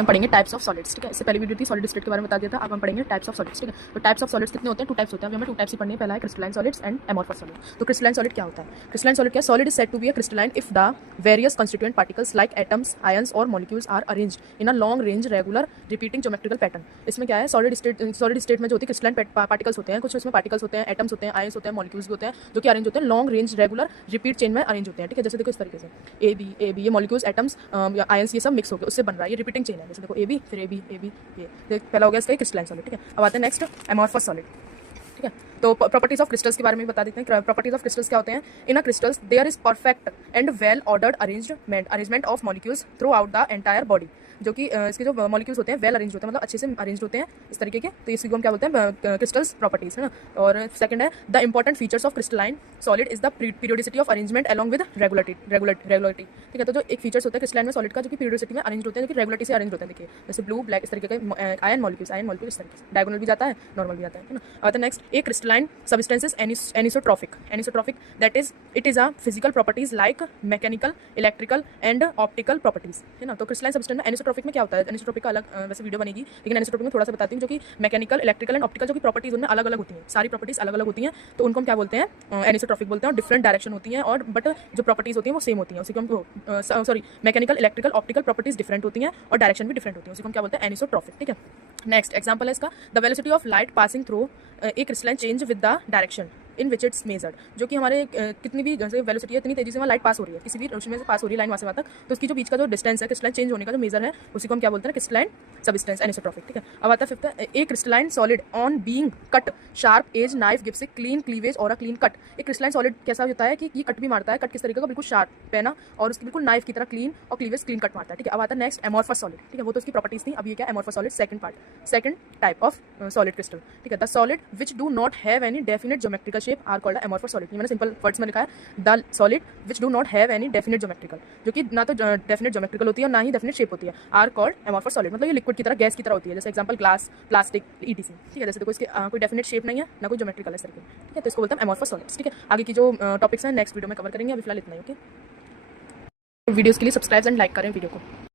हम पढ़ेंगे types of solids. ठीक है, इससे पहले वीडियो थी सॉलिड स्टेट के बारे में बता दिया था। अब हम पढ़ेंगे टाइप्स ऑफ सॉलिड्स। ठीक है, तो टाइप्स ऑफ सॉलिड्स कितने होते हैं? टू टाइप्स होते हैं। अभी हमें टू टाइप्स ही पढ़नी है। पहला है crystalline solids and amorphous solid. तो क्रिस्टलाइन सॉलिड क्या होता है? क्रिस्टलाइन सॉलिड क्या है? Solid is said to be a crystalline if the various constituent particles like atoms, ions और molecules are arranged in a long range regular repeating geometrical pattern. इसमें क्या है? सॉलिड स्टेट में जो होती है क्रिस्टलाइन पार्टिकल्स होते हैं, कुछ उसमें पार्टिकल्स होते हैं, एटम्स होते हैं, आयंस होते हैं, मॉलिक्यूल्स भी होते हैं, जो कि अरेंज होते हैं long range regular repeat chain में अरेंज होते हैं। ठीक है, जैसे देखो इस तरीके से ए बी ये मॉलिक्यूल्स, एटम्स, आयंस, ये सब मिक्स होकर उससे बन रहा है, ये रिपीटिंग चेन है। जैसे देखो ए बी फिर ए बी ये पहला हो गया इसका क्रिस्टलाइन सॉलिड। ठीक है, अब आते हैं नेक्स्ट एमॉर्फस सॉलिड। ठीक है, तो प्रॉपर्टीज ऑफ क्रिस्टल्स के बारे में बता देते हैं। प्रॉपर्टीज ऑफ क्रिस्टल्स क्या होते हैं? In a crystals there is perfect and well ordered arrangement of molecules throughout the entire body. जो कि इसके जो मॉलिक्यूल्स होते हैं वेल अरेंज होते हैं, मतलब अच्छे से अरेंज होते हैं इस तरीके के, तो इसी को हम क्या बोलते हैं? क्रिस्टल्स प्रॉपर्टीज, है ना। और सेकंड है the important features of crystalline solid is the periodicity of arrangement along with regularity. ठीक है, तो जो एक फीचर्स होता है क्रिस्टलाइन में सॉलिड का, जो कि पीरियोडिसिटी में अरेंज होते हैं, जो कि रेगुलरिटी से अरेंज होते हैं। देखिए जैसे ब्लू ब्लैक इस तरीके के आयन मॉलिक्यूल्स इस तरीके से डायगोनल भी जाता है, नॉर्मल भी जाता है ना। और नेक्स्ट एक crystalline substance is anisotropic that is it is a physical properties like mechanical, electrical and optical properties, है ना। तो क्रिस्टलाइन सबस्टेंस में एनिसोट्रॉफिक में क्या होता है? एनिसोट्रॉपिक का अलग वैसे वीडियो बनेगी, लेकिन एनिसोट्रॉपिक में थोड़ा सा बताती हूँ। जो कि मैकेनिकल, इलेक्ट्रिकल एंड ऑप्टिकल जो कि प्रॉपर्टीज उनमें अलग अलग होती हैं, सारी प्रॉपर्टीज अलग अलग होती हैं, तो उनको हम क्या बोलते हैं? एनिसोट्रॉपिक बोलते हैं। और डिफरेंट डायरेक्शन होती हैं, और बट जो प्रॉपर्टीज होती हैं वो सेम होती हैं। उसी को हम sorry mechanical, electrical, optical properties different होती हैं और डायरेक्शन भी डिफरेंट होती है, उसी को हम क्या बोलते हैं? एनिसोट्रॉपिक। ठीक है, नेक्स्ट एग्जांपल है इसका the velocity of light passing through a crystalline change with the direction in which it's measured. जो कि हमारे कितनी भी जैसे वेलोसिटी है, इतनी तेजी से वहाँ लाइट पास हो रही है, किसी भी रोशनी में से पास हो रही है लाइन वहाँ से वहाँ तक, तो उसकी जो बीच का जो डिस्टेंस है क्रिस्टलाइन चेंज होने का जो मेजर है, उसी को हम क्या बोलते हैं? Crystalline substance anisotropic. ठीक है, अब आता है fifth A crystalline solid on being cut sharp edge knife gives a clean cleavage और अ क्लीन कट। एक क्रिस्टलाइन सॉलिड कैसा होता है कि ये कट भी मारता है, कट किस तरीके का? बिल्कुल शार्प है ना, और उसकी बिल्कुल नाइफ की तरह क्लीन और क्लीवेज क्लीन कट मारता है। ठीक है, अब आता है नेक्स्ट एमॉर्फस सॉलिड। ठीक है, वो तो उसकी प्रॉपर्टीज थी। अब ये क्या? Amorphous solid second type of solid crystal. ठीक है, the solid which do not have any definite geometrical shape are called amorphous solid. मैंने सिंपल वर्ड्स में लिखा है the solid which do not have any definite geometrical, जो कि ना तो डेफिनेट ज्योमेट्रिकल होती है और ना ही डेफिनेट शेप होती है, आर कॉल्ड एमॉर्फस सॉलिड। मतलब ये लिक्विड की तरह, गैस की तरह होती है, जैसे एग्जांपल ग्लास, प्लास्टिक, ईटीसी। ठीक है, जैसे देखो इसके कोई डेफिनेट शेप नहीं है, ना कोई ज्योमेट्रिकल है सर्किल। ठीक है, तो इसको बोलते हैं एमॉर्फस सॉलिड्स। ठीक है, आगे की जो टॉपिक्स हैं नेक्स्ट वीडियो में कवर करेंगे, अभी फिलहाल इतना ही। ओके, वीडियोस के लिए सब्सक्राइब एंड लाइक करें वीडियो को।